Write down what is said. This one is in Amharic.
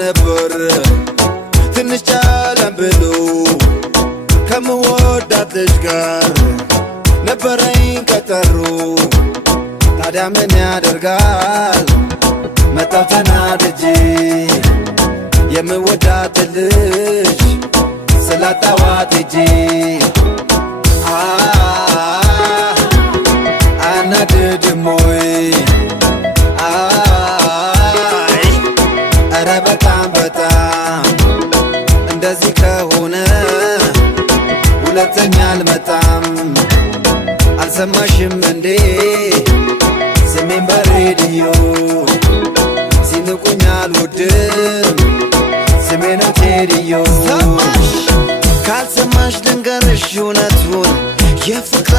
ነበር ትንሽ ጨለም ብሎ ከምወዳት ልጅ ጋር ነበረኝ ቀጠሮ። ታዲያ ምን ያደርጋል መጣሁ ተናድጄ የምወዳት ልጅ ስላጣኋት ሄጄ አናድድም ወይ? ኧረ በጣም በጣም እንደዚህ ከሆነ ሁለተኛ አልመጣም። አልሰማሽም እንዴ ስሜን በሬዲዮ ሲንቁኝ አልወድም ስሜ ነው ቴዲዮ። ካልሰማሽ ልንገርሽ እውነቱን የፍቅር